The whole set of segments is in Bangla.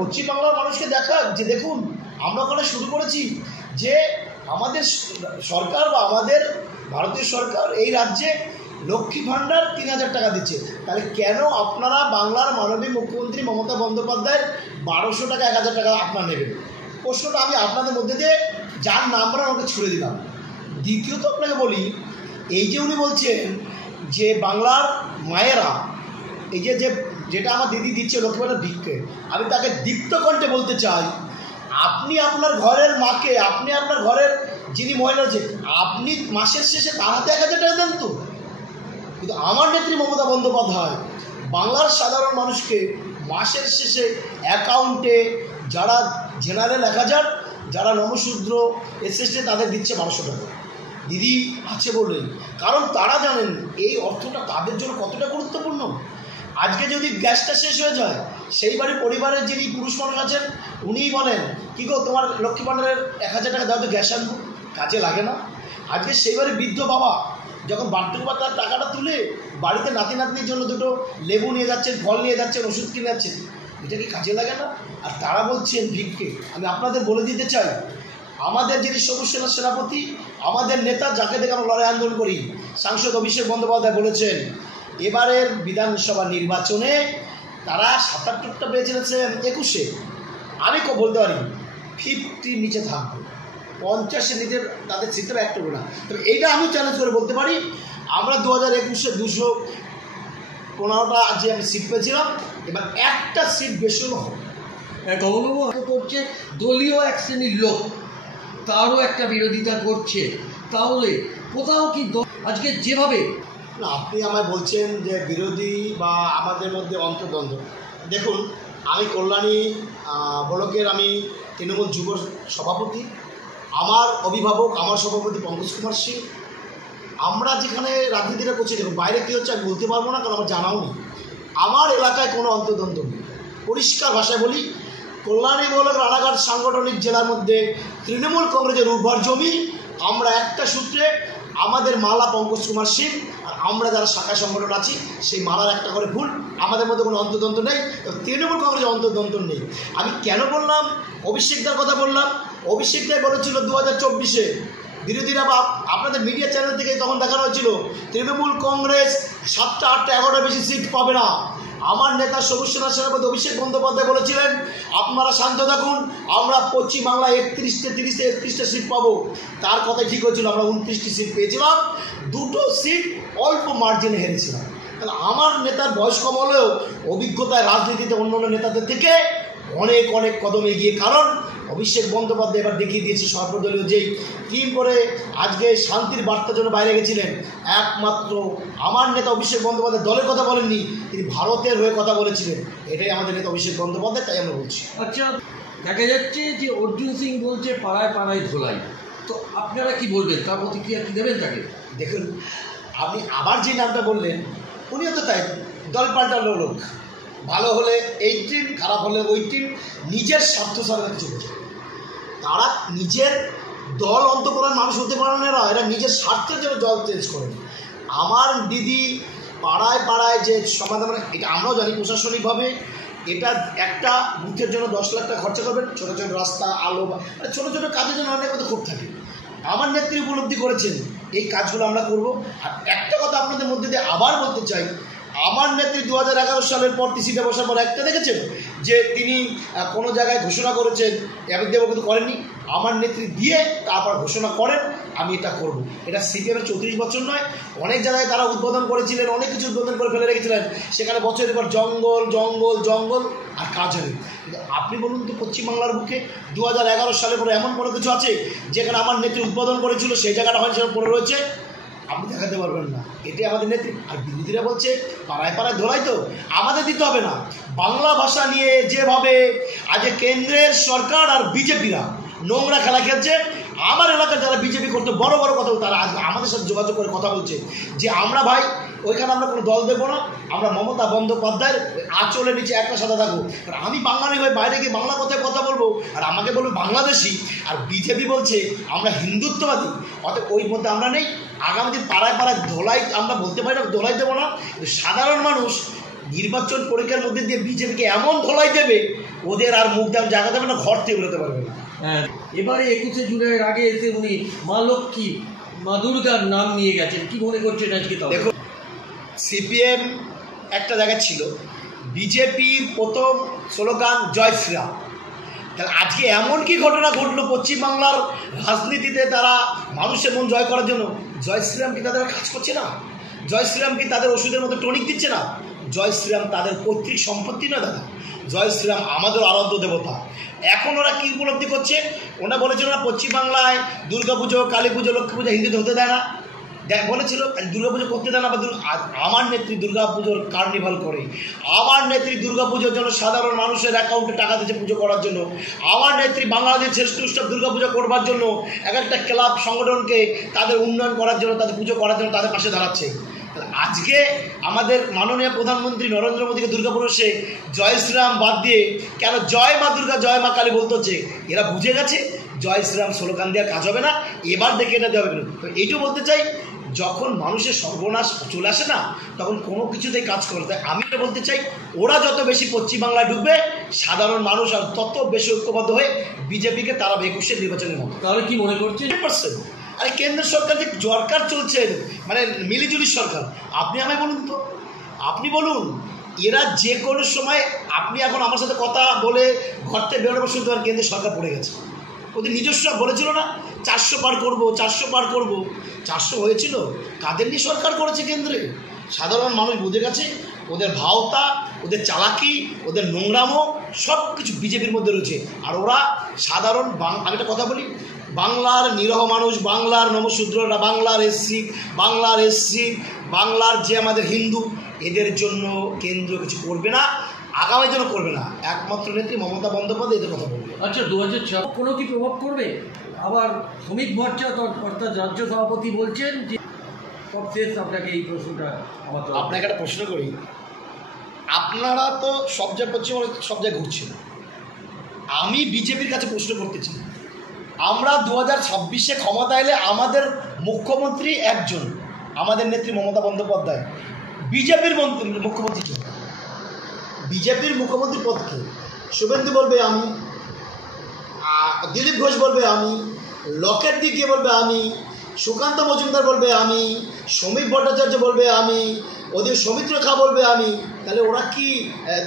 পশ্চিমবাংলার মানুষকে দেখাক যে দেখুন আমরা ওখানে শুরু করেছি যে আমাদের সরকার বা আমাদের ভারতীয় সরকার এই রাজ্যে লক্ষ্মী ভাণ্ডার ৩,০০০ টাকা দিচ্ছে। তাহলে কেন আপনারা বাংলার মাননীয় মুখ্যমন্ত্রী মমতা বন্দ্যোপাধ্যায়ের ১২০০ টাকা ১,০০০ টাকা আপনারা নেবেন? প্রশ্নটা আমি আপনাদের মধ্যে দিয়ে যার নাম্বার আমাকে ছুড়ে দিলাম। দ্বিতীয়ত আপনাকে বলি, এই যে উনি বলছেন যে বাংলার মায়েরা এই যে যেটা আমার দিদি দিচ্ছে লক্ষ্মী ভাণ্ডার ভিক্ষে, আমি তাকে দীপ্ত কণ্ঠে বলতে চাই, আপনি আপনার ঘরের মাকে, আপনি আপনার ঘরের যিনি মহিলা আছে, আপনি মাসের শেষে তার হাতে ১,০০০ টাকা দেন তো। কিন্তু আমার নেত্রী মমতা বন্দ্যোপাধ্যায় বাংলার সাধারণ মানুষকে মাসের শেষে অ্যাকাউন্টে যারা জেনারেল ১,০০০, যারা নমশূদ্র এসএসটি তাদের দিচ্ছে ১২০০ টাকা। দিদি আছে বললেন, কারণ তারা জানেন এই অর্থটা তাদের জন্য কতটা গুরুত্বপূর্ণ। আজকে যদি গ্যাসটা শেষ হয়ে যায়, সেই বাড়ির পরিবারের যিনি পুরুষ মানুষ আছেন উনিই বলেন, কী গো তোমার লক্ষ্মী ভাণ্ডারের ১,০০০ টাকা দাও তো গ্যাস আনবো, কাজে লাগে না। আজকে সেই বাড়ির বৃদ্ধ বাবা যখন বার্ধক্য ভাতার টাকাটা তুলে বাড়িতে নাতি নাতনির জন্য দুটো লেবু নিয়ে যাচ্ছেন, ফল নিয়ে যাচ্ছেন, ওষুধ কিনে যাচ্ছেন, এটা কি কাজে লাগে না? আর তারা বলছেন ভিক্ষে। আমি আপনাদের বলে দিতে চাই, আমাদের যিনি সবুজ সেনার সেনাপতি, আমাদের নেতা, যাকে দেখে আমরা লড়াই আন্দোলন করি, সাংসদ অভিষেক বন্দ্যোপাধ্যায় বলেছেন এবারের বিধানসভা নির্বাচনে তারা ৭৭টা পেয়েছিলেন ২১-এ, আমি বলতে পারি 50 নিচে থাকবে, 50-এর নিচে তাদের সিটটা একটা হবে না। তবে এইটা আমি চ্যালেঞ্জ করে বলতে পারি, আমরা 2021-এ 215টা যে আমি সিট পেয়েছিলাম, এবার একটা সিট বেশি হবে। গৌরব করছে দলীয় এক শ্রেণীর লোক, তারও একটা বিরোধিতা করছে, তাহলে কোথাও কি আজকে যেভাবে না আপনি আমায় বলছেন যে বিরোধী বা আমাদের মধ্যে অন্তর্দ্বন্দ্ব, দেখুন আমি কল্যাণী ব্লকের আমি তৃণমূল যুব সভাপতি, আমার অভিভাবক আমার সভাপতি পঙ্কজ কুমার সিং। আমরা যেখানে রাজনীতিটা করছি, দেখুন বাইরে কী হচ্ছে আমি বলতে পারবো না, কারণ আমার জানাও নেই। আমার এলাকায় কোনো অন্তর্দ্বন্দ্ব নেই, পরিষ্কার ভাষায় বলি, কল্যাণী ব্লক রানাঘাট সাংগঠনিক জেলার মধ্যে তৃণমূল কংগ্রেসের উর্বর জমি। আমরা একটা সূত্রে আমাদের মালা পঙ্কজ কুমার সিং আর আমরা যারা শাখা সংগঠন আছি সেই মালার একটা করে ভুল, আমাদের মধ্যে কোনো অন্তর্দ্বন্দ্ব নেই, তৃণমূল কংগ্রেসের অন্তর্দ্বন্দ্ব নেই। আমি কেন বললাম, অভিষেকদার কথা বললাম, অভিষেকদাই বলেছিল 2024-এ বিরোধীরা বা আপনাদের মিডিয়া চ্যানেল থেকে তখন দেখানো হয়েছিল তৃণমূল কংগ্রেস 7টা 8টা 11টা বেশি সিট পাবে না। আমার নেতা সবুজ সেনার সেনাপতি অভিষেক বন্দ্যোপাধ্যায় বলেছিলেন আপনারা শান্ত থাকুন, আমরা পশ্চিমবাংলায় 31টা সিট পাবো। তার কথাই ঠিক হয়েছিল, আমরা 29টি সিট পেয়েছিলাম, 2টো সিট অল্প মার্জিনে হেরেছিলাম। তাহলে আমার নেতার বয়স কম হলেও অভিজ্ঞতায় রাজনীতিতে অন্য অন্য নেতাদের থেকে অনেক অনেক কদম এগিয়ে। কারণ অভিষেক বন্দ্যোপাধ্যায় এবার দেখিয়ে দিয়েছে সর্বদলীয় যেই টিম করে আজকে শান্তির বার্তার জন্য বাইরে গেছিলেন, একমাত্র আমার নেতা অভিষেক বন্দ্যোপাধ্যায় দলের কথা বলেননি, তিনি ভারতের হয়ে কথা বলেছিলেন। এটাই আমাদের নেতা অভিষেক বন্দ্যোপাধ্যায়, তাই আমরা বলছি। আচ্ছা, দেখা যাচ্ছে যে অর্জুন সিং বলছে পাড়ায় পাড়ায় ধোলাই, তো আপনারা কি বলবেন, তার প্রতিক্রিয়া কী দেবেন তাকে? দেখুন আপনি আবার যে নামটা বললেন, উনিও তো তাই দল পাল্টালো লোক, ভালো হলে এই টিম, খারাপ হলে ওই টিম, নিজের স্বার্থ ছাড়া কিছু বোঝে। তারা নিজের দল অন্তঃকরণ মানুষ হতে পারে না, এরা নিজের স্বার্থের জন্য দল চেঞ্জ করেন। আমার দিদি পাড়ায় পাড়ায় যে সমাধান, এটা আমরাও জানি প্রশাসনিকভাবে এটা একটা বুথের জন্য 10 লাখ টাকা খরচা করবেন, ছোটো ছোটো রাস্তা, আলো, ছোটো ছোটো কাজের জন্য অনেক মতো খুব থাকে। আমার নেত্রী উপলব্ধি করেছেন এই কাজগুলো আমরা করব। আর একটা কথা আপনাদের মধ্যে দিয়ে আবার বলতে চাই, আমার নেত্রী 2011 সালের পর সিটে বসার পর একটা দেখেছেন যে তিনি কোনো জায়গায় ঘোষণা করেছেন, আমি দেবো, কিন্তু করেননি। আমার নেত্রী দিয়ে তারপর ঘোষণা করেন আমি এটা করব। এটা সিপিএমের 34 বছর নয়, অনেক জায়গায় তারা উদ্বোধন করেছিলেন, অনেক কিছু উদ্বোধন করে ফেলে রেখেছিলেন, সেখানে বছরের পর জঙ্গল জঙ্গল জঙ্গল আর কাজ হয়নি। কিন্তু আপনি বলুন তো পশ্চিমবাংলার বুকে 2011 সালের পরে এমন কোনো কিছু আছে যেখানে আমার নেত্রী উদ্বোধন করেছিল সেই জায়গাটা হয়নি, সেটা পড়ে রয়েছে? আপনি দেখাতে পারবেন না। এটাই আমাদের নেত্রী। আর বিরোধীরা বলছে পাড়ায় পাড়ায় ধোলাই, তো আমাদের দিতে হবে না। বাংলা ভাষা নিয়ে যেভাবে আজ কেন্দ্রের সরকার আর বিজেপিরা নোংরা খেলা খেলছে, আমার এলাকার যারা বিজেপি করতে বড় বড় কথা, তারা আজ আমাদের সাথে যোগাযোগ করে কথা বলছে যে আমরা ভাই ওইখানে আমরা কোনো দল দেবো না, আমরা মমতা বন্দ্যোপাধ্যায়ের আঁচলের নিচে একটা সাথে থাকবো। কারণ আমি বাঙালি হয়ে বাইরে গিয়ে বাংলা কথায় কথা বলবো, আর আমাকে বলবো বাংলাদেশি, আর বিজেপি বলছে আমরা হিন্দুত্ববাদী। অতএব ওই মধ্যে আমরা নেই। আগামী দিন পাড়ায় পাড়ায় ধোলাই আমরা বলতে পারি না, ধোলাই দেবো না। সাধারণ মানুষ নির্বাচন পরীক্ষার মধ্যে দিয়ে বিজেপিকে এমন ধোলাই দেবে, ওদের আর মুখ দাম জায়গা দেবে না, ঘর থেকে বেরোতে পারবে না। হ্যাঁ, এবারে 21শে জুলাইয়ের আগে এসে উনি মা লক্ষ্মী, মা দুর্গার নাম নিয়ে গেছেন, কি মনে করছেন আজকে? দেখো, সিপিএম একটা জায়গায় ছিল, বিজেপির প্রথম স্লোগান জয় শ্রীরাম। তাহলে আজকে এমন কি ঘটনা ঘটলো পশ্চিমবাংলার রাজনীতিতে, তারা মানুষের মন জয় করার জন্য জয় শ্রীরাম কি তাদের কাজ করছে না? জয় শ্রীরাম কি তাদের ওষুধের মতো টনিক দিচ্ছে না? জয় শ্রীরাম তাদের পৈতৃক সম্পত্তি না দাদা, জয় শ্রীরাম আমাদের আরাধ্য দেবতা। এখন ওরা কী উপলব্ধি করছে? ওরা বলেছিল না পশ্চিমবাংলায় দুর্গাপুজো, কালী পুজো, লক্ষ্মী পুজো হিন্দুতে হতে দেয় না, বলেছিল দুর্গাপুজো করতে দেয় না, বা আমার নেত্রী দুর্গাপুজোর কার্নিভাল করে, আমার নেত্রী দুর্গাপুজোর জন্য সাধারণ মানুষের অ্যাকাউন্টে টাকা দিচ্ছে পুজো করার জন্য, আমার নেত্রী বাংলাদেশ শ্রেষ্ঠ উৎসব দুর্গাপুজো করবার জন্য এক একটা ক্লাব সংগঠনকে তাদের উন্নয়ন করার জন্য, তাদের পুজো করার জন্য তাদের পাশে দাঁড়াচ্ছে। আজকে আমাদের মাননীয় প্রধানমন্ত্রী নরেন্দ্র মোদীকে দুর্গাপুরে জয় শ্রীরাম বাদ দিয়ে কেন জয় মা দুর্গা, জয় মা কালী বলতে হচ্ছে? এরা বুঝে গেছে জয় শ্রীরাম স্লোগান দেওয়ার কাজ হবে না, এবার দেখে এটা দেওয়া হবে না। তো এইটাও বলতে চাই, যখন মানুষের সর্বনাশ চলে আসে না, তখন কোনো কিছুতেই কাজ করে। তাই আমি এটা বলতে চাই, ওরা যত বেশি পশ্চিমবাংলায় ঢুকবে, সাধারণ মানুষ আর তত বেশি ঐক্যবদ্ধ হয়ে বিজেপিকে তারা 21-এর নির্বাচনের মতো। তাহলে কি মনে করছেন? 100%। আরে কেন্দ্র সরকার যে সরকার চলছে, মানে মিলিজুলি সরকার, আপনি আমায় বলুন তো, আপনি বলুন, এরা যে কোনো সময়, আপনি এখন আমার সাথে কথা বলে ঘর থেকে বেরোনোর শুনতে পারেন কেন্দ্রের সরকার পড়ে গেছে। ওদের নিজস্ব বলেছিল না 400 পার করবো, 400 পার করবো, 400 হয়েছিল? কাদের নিয়ে সরকার করেছে কেন্দ্রে? সাধারণ মানুষ বুঝে গেছে ওদের ভাওতা, ওদের চালাকি, ওদের নোংরামো সব কিছু বিজেপির মধ্যে রয়েছে। আর ওরা সাধারণ আমি একটা কথা বলি, বাংলার নিরহ মানুষ, বাংলার নমশূদ্ররা, বাংলার এসসি, বাংলার যে আমাদের হিন্দু, এদের জন্য কেন্দ্র কিছু করবে না, আগামী জন্য করবে না। একমাত্র নেত্রী মমতা বন্দ্যোপাধ্যায় এদের কথা বলবে। আচ্ছা, 2006 কোনো কি প্রভাব করবে? আবার শ্রমিক মোর্চা অর্থাৎ রাজ্য সভাপতি বলছেন যে সবশেষ আপনাকে এই প্রশ্নটা, আপনাকে একটা প্রশ্ন করি, আপনারা তো সব জায়গায় পশ্চিমবঙ্গে সব জায়গায় ঘুরছেন, আমি বিজেপির কাছে প্রশ্ন করতে চাই, আমরা 2026-এ ক্ষমতা এলে আমাদের মুখ্যমন্ত্রী একজন, আমাদের নেত্রী মমতা বন্দ্যোপাধ্যায়, বিজেপির মুখ্যমন্ত্রী কে? বিজেপির মুখ্যমন্ত্রী পদকে শুভেন্দু বলবে আমি, দিলীপ ঘোষ বলবে আমি, লকেট দিকে বলবে আমি, সুকান্ত মজুমদার বলবে আমি, শ্রমিক ভট্টাচার্য বলবে আমি, ওদের সৌমিত্র খা বলবে আমি। তাহলে ওরা কি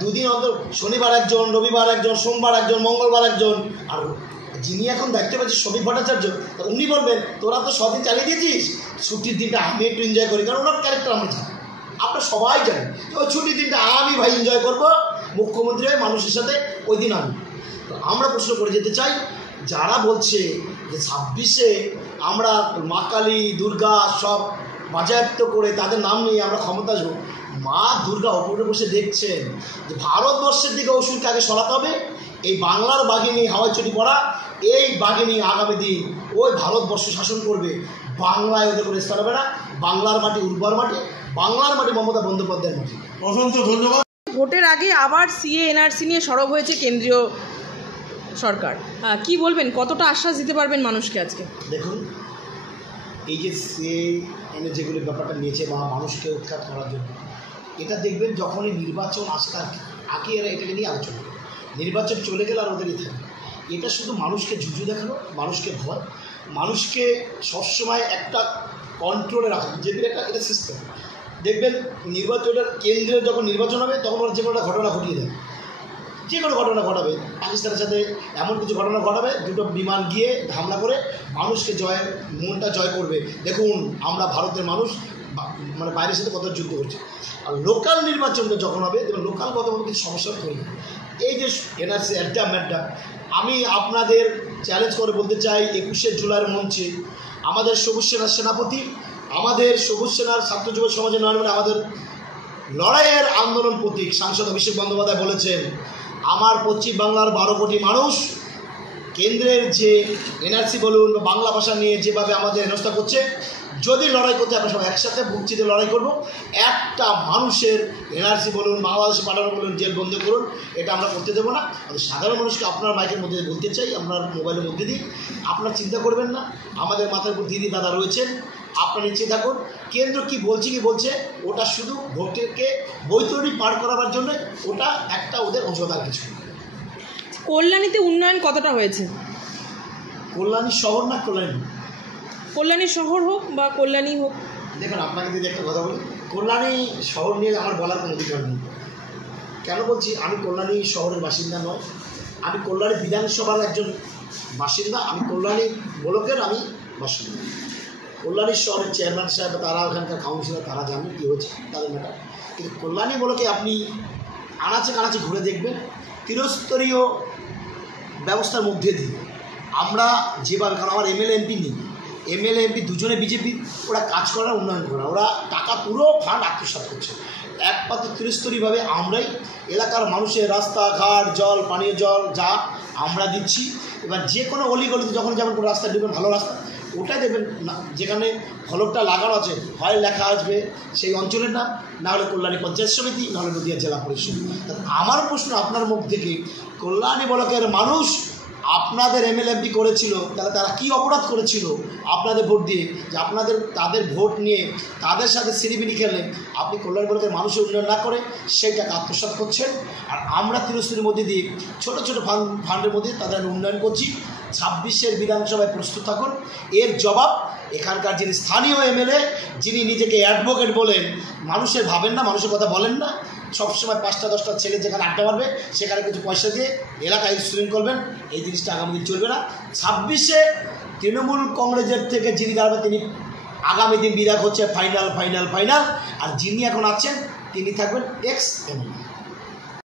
দুদিন অন্তর, শনিবার একজন, রবিবার একজন, সোমবার একজন, মঙ্গলবার একজন, আর যিনি এখন দায়িত্ব পাচ্ছেন শ্রমিক ভট্টাচার্য, উনি বলবেন তোরা তো সবই চালিয়ে দিয়েছিস, ছুটির দিনটা আমি একটু এনজয় করি, কারণ ওনার ক্যারেক্টার আমরা জানি, আমরা সবাই জানি, ওই ছুটির দিনটা আমি ভাই এনজয় করবো, মুখ্যমন্ত্রী হয়ে মানুষের সাথে ওই দিন আমি। তো আমরা প্রশ্ন করে যেতে চাই, যারা বলছে যে 26-এ আমরা মা কালী, দুর্গা সব বাজেয়াপ্ত করে তাদের নাম নিয়ে আমরা ক্ষমতা আসবো, মা দুর্গা ওপরে বসে দেখছেন যে ভারতবর্ষের দিকে ওষুধকে আগে সরাতে হবে, এই বাংলার বাঘিনী হাওয়াই চটি পড়া, এই বাঘিনী আগামী দিন ওই ভারতবর্ষ শাসন করবে, বাংলায় ওদের করে স্থান হবে না, বাংলার মাটি উর্বর মাটি, বাংলার মাটি মমতা বন্দ্যোপাধ্যায়ের মাটি। অসংখ্য ধন্যবাদ। ভোটের আগে আবার সিএ এনআরসি নিয়ে সরব হয়েছে কেন্দ্রীয় সরকার, কি বলবেন, কতটা আশ্বাস দিতে পারবেন মানুষকে আজকে? দেখুন, এই যে সিএ এনে যেগুলো ব্যাপারটা নিয়েছে বা মানুষকে উৎখাত করার জন্য, এটা দেখবেন যখনই নির্বাচন আসে তার আগে এরা এটাকে নিয়ে আলোচনা করে, নির্বাচন চলে গেলে আর ওদেরই থাকে। এটা শুধু মানুষকে ঝুঁঝু দেখানো, মানুষকে ভয়, মানুষকে সবসময় একটা কন্ট্রোলে রাখা, বিজেপির এটা সিস্টেম। দেখবেন নির্বাচনের কেন্দ্রে যখন নির্বাচন হবে তখন ওরা যে কোনো একটা ঘটনা ঘটিয়ে দেয়, যে কোনো ঘটনা ঘটাবে, পাকিস্তানের সাথে এমন কিছু ঘটনা ঘটাবে, দুটো বিমান গিয়ে হামলা করে মানুষকে মনটা জয় করবে। দেখুন আমরা ভারতের মানুষ মানে বাইরের সাথে কত যুদ্ধ করছে। আর লোকাল নির্বাচনটা যখন হবে দেখবেন লোকাল কত কিছু সমস্যার তৈরি। এই যে এনআরসি অ্যাড্ডা আমি আপনাদের চ্যালেঞ্জ করে বলতে চাই, 21শে জুলাইয়ের মঞ্চে আমাদের সবুজ সেনার সেনাপতি, আমাদের সবুজ সেনার ছাত্র যুব সমাজের নয়ন, আমাদের লড়াইয়ের আন্দোলন প্রতীক সাংসদ অভিষেক বন্দ্যোপাধ্যায় বলেছেন, আমার পশ্চিমবাংলার 12 কোটি মানুষ কেন্দ্রের যে এনআরসি বলুন বা বাংলা ভাষা নিয়ে যেভাবে আমাদের হেনস্থা করছে, যদি লড়াই করতে আমরা সবাই একসাথে বুক চিতে লড়াই করব। একটা মানুষের এনআরসি বলুন, বাংলাদেশে পাঠানো বলুন, জেল বন্ধ করুন, এটা আমরা করতে দেবো না। সাধারণ মানুষকে আপনার মাইকের মধ্যে বলতে চাই, আপনার মোবাইলের মধ্যে দিই, আপনার চিন্তা করবেন না। আমাদের মাথার উপর দিদি দাদা রয়েছেন, আপনারা নিচে থাকুন। কেন্দ্র কি বলছে ওটা শুধু ভোটেরকে বৈতরণী পার করাবার জন্য, ওটা একটা ওদের অংশদার কিছু। কল্যাণীতে উন্নয়ন কতটা হয়েছে? কল্যাণী শহর না কল্যাণী শহর হোক বা কল্যাণী হোক, দেখুন আপনাকে যদি একটা কথা বলি, কল্যাণী শহর নিয়ে আমার বলার কোনো অধিকার নেই। কেন বলছি? আমি কল্যাণী শহরের বাসিন্দা নয়, আমি কল্যাণী বিধানসভার একজন বাসিন্দা, আমি কল্যাণী ব্লকের আমি বাসিন্দা। কল্যাণী শহরের চেয়ারম্যান সাহেব, তারা ওখানকার কাউন্সিলর, তারা জানেন কী হচ্ছে তাদের ম্যাটার। কিন্তু কল্যাণী ব্লকে আপনি আনাচে কানাচে ঘুরে দেখবেন, ত্রিস্তরীয় ব্যবস্থার মধ্যে দিয়ে আমরা যেভাবে, কারণ আমার এমএলএ এমপি নেই, এমএলএ এমপি দুজনে বিজেপি, ওরা কাজ করা, উন্নয়ন করা, ওরা টাকা পুরো ফান্ড আত্মসাৎ করছে। একমাত্র ত্রিস্তরীয়ভাবে আমরাই এলাকার মানুষের রাস্তাঘাট, জল, পানীয় জল যা আমরা দিচ্ছি। এবার যে কোনো অলিগলিতে যখন যেমন কোনো রাস্তা দেবেন, ভালো রাস্তা, ওটাই দেবেন না, যেখানে ফলকটা লাগানো আছে হয় লেখা আসবে সেই অঞ্চলের নাম, না হলে কল্যাণী পঞ্চায়েত সমিতি, না হলে নদীয়া জেলা পরিষদ। আমার প্রশ্ন আপনার মুখ থেকে, কল্যাণী ব্লকের মানুষ আপনাদের এমএলএমপি করেছিল, তাহলে তারা কি অপরাধ করেছিল আপনাদের ভোট দিয়ে, যে তাদের ভোট নিয়ে তাদের সাথে সিরিবিনি খেলে আপনি কল্যাণ ব্লকের মানুষের উন্নয়ন না করে সেই টাকা আত্মসাৎ করছেন। আর আমরা ত্রিস্তরীর মধ্যে দিয়ে ছোটো ছোটো ফান্ডের মধ্যে তাদের উন্নয়ন করছি। 26-এর বিধানসভায় প্রস্তুত থাকুন, এর জবাব এখানকার যিনি স্থানীয় এমএলএ, যিনি নিজেকে অ্যাডভোকেট বলেন, মানুষের ভাবেন না, মানুষের কথা বলেন না, সবসময় 5টা-10টা ছেলে যেখানে আড্ডা মারবে সেখানে কিছু পয়সা দিয়ে এলাকায় স্টুডেন্ট করবেন, এই জিনিসটা আগামী দিন চলবে না। 26-এ তৃণমূল কংগ্রেসের থেকে যিনি দাঁড়াবেন তিনি আগামী দিন বিধায়ক হচ্ছে ফাইনাল। আর যিনি এখন আছেন তিনি থাকবেন এক্স এমএলএ।